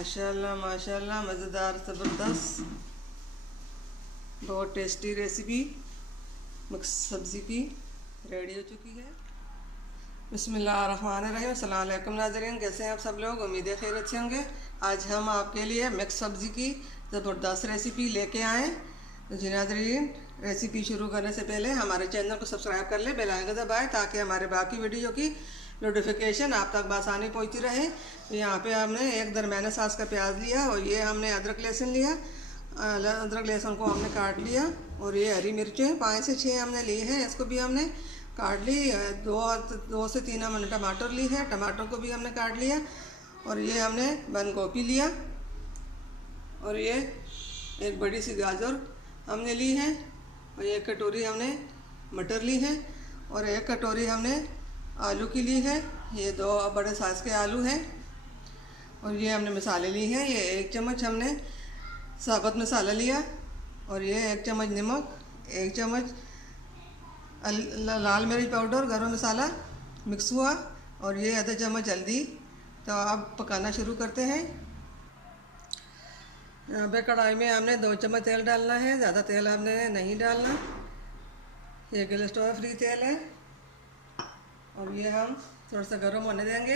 माशाल्लाह माशाल्लाह, मज़ेदार ज़बरदस्त, बहुत टेस्टी रेसिपी मिक्स सब्ज़ी की रेडी हो चुकी है। बिस्मिल्लाहिर्रहमानिर्रहीम। अस्सलाम वालेकुम नाज़रीन, कैसे हैं आप सब लोग? उम्मीद है खैरियत से होंगे। आज हम आपके लिए मिक्स सब्ज़ी की ज़बरदस्त रेसिपी लेके आए। तो जी नाज़रीन, रेसिपी शुरू करने से पहले हमारे चैनल को सब्सक्राइब कर ले, बेल आइकन दबाएं ताकि हमारे बाकी वीडियो की नोटिफिकेशन आप तक बआसानी पहुंचती रहे। तो यहाँ पे हमने एक दरमियाने साइज़ का प्याज लिया और ये हमने अदरक लहसुन लिया। अदरक लहसुन को हमने काट लिया और ये हरी मिर्चें 5 से 6 हमने ली है, इसको भी हमने काट ली। दो से तीन हमने टमाटर ली है, टमाटर को भी हमने काट लिया। और ये हमने बंद गोभी लिया और ये एक बड़ी सी गाजर हमने ली है और एक कटोरी हमने मटर ली है और एक कटोरी हमने आलू की ली है। ये 2 बड़े साइज़ के आलू हैं। और ये हमने मसाले ली हैं। ये 1 चम्मच हमने साबुत मसाला लिया और ये 1 चम्मच नमक, 1 चम्मच लाल मिर्च पाउडर गरम मसाला मिक्स हुआ और ये आधा चम्मच हल्दी। तो अब पकाना शुरू करते हैं। यहाँ पे कढ़ाई में हमने 2 चम्मच तेल डालना है, ज़्यादा तेल हमने नहीं डालना। ये कोलेस्ट्रॉल फ्री तेल है और ये हम थोड़ा सा गर्म होने देंगे।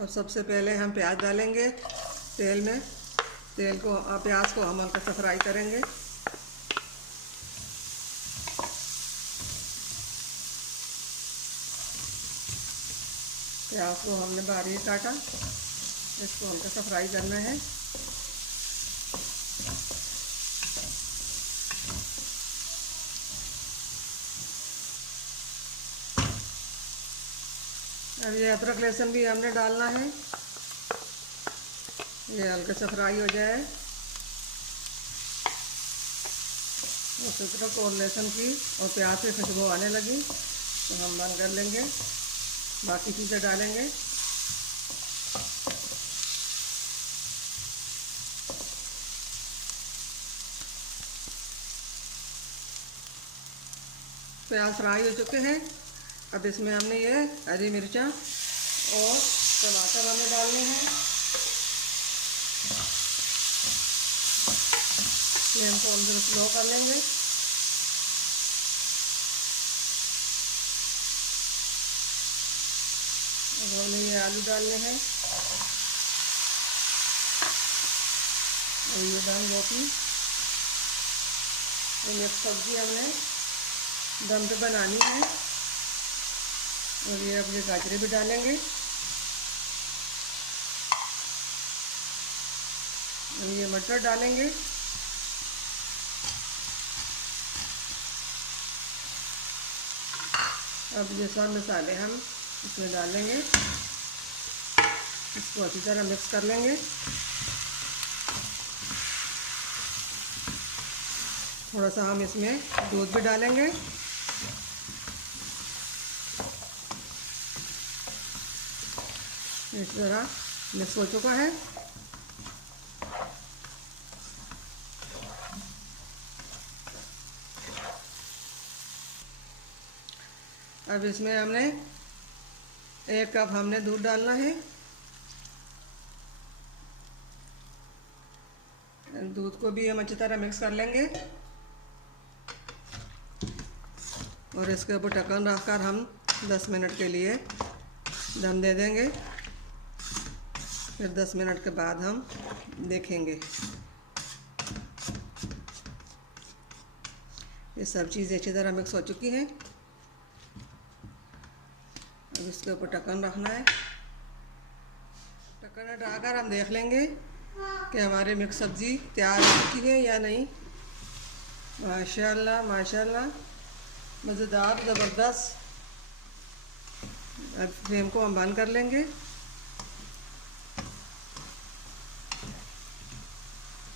और सबसे पहले हम प्याज डालेंगे तेल में। प्याज को हम हल्का सा फ्राई करेंगे। प्याज को हमने बारीक काटा, इसको हल्का सा फ्राई करना है। अब ये अदरक लहसुन भी हमने डालना है, ये हल्का सा फ्राई हो जाए। उस अदरक और लहसुन की और प्याज की खुशबू आने लगी तो हम बंद कर लेंगे, बाकी चीज़ें डालेंगे। प्याज फ्राई हो चुके हैं। अब इसमें हमने ये हरी मिर्चा और टमाटर हमें डालने हैं। फ्लेम को हम स्लो कर लेंगे। अब हमने ये आलू डालने हैं और ये बंद गोभी। मिक्स सब्जी हमने दम पे बनानी है और ये अब ये गाजरें भी डालेंगे और ये मटर डालेंगे। अब ये सब मसाले हम इसमें डालेंगे, इसको अच्छी तरह मिक्स कर लेंगे। थोड़ा सा हम इसमें दूध भी डालेंगे। इस तरह मिक्स हो चुका है। अब इसमें हमने 1 कप हमने दूध डालना है। दूध को भी हम अच्छी तरह मिक्स कर लेंगे और इसके ऊपर ढक्कन रखकर हम 10 मिनट के लिए दम दे देंगे। फिर 10 मिनट के बाद हम देखेंगे। ये सब चीज़ें अच्छी तरह मिक्स हो चुकी हैं। अब इसके ऊपर ढक्कन रखना है। ढक्कन हटाकर हम देख लेंगे कि हमारी मिक्स सब्ज़ी तैयार हो चुकी है या नहीं। माशाल्लाह माशाल्लाह, मज़ेदार ज़बरदस्त। अब फ्लेम को हम बंद कर लेंगे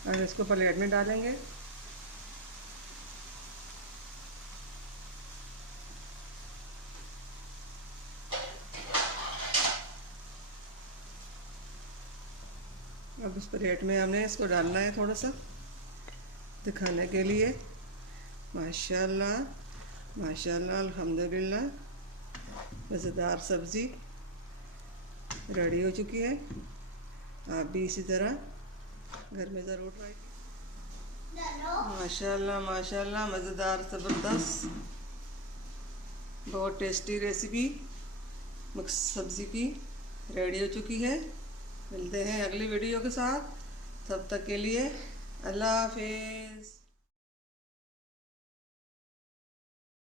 और इसको प्लेट में डालेंगे। अब उस प्लेट में हमने इसको डालना है थोड़ा सा दिखाने के लिए। माशाल्लाह माशाल्लाह अल्हम्दुलिल्लाह मज़ेदार सब्ज़ी रेडी हो चुकी है। आप भी इसी तरह घर में ज़रूर ट्राई कीजिए। माशाल्लाह माशाल्लाह मज़ेदार ज़बरदस्त बहुत टेस्टी रेसिपी मिक्स सब्ज़ी की रेडी हो चुकी है। मिलते हैं अगली वीडियो के साथ, तब तक के लिए अल्लाह हाफिज़।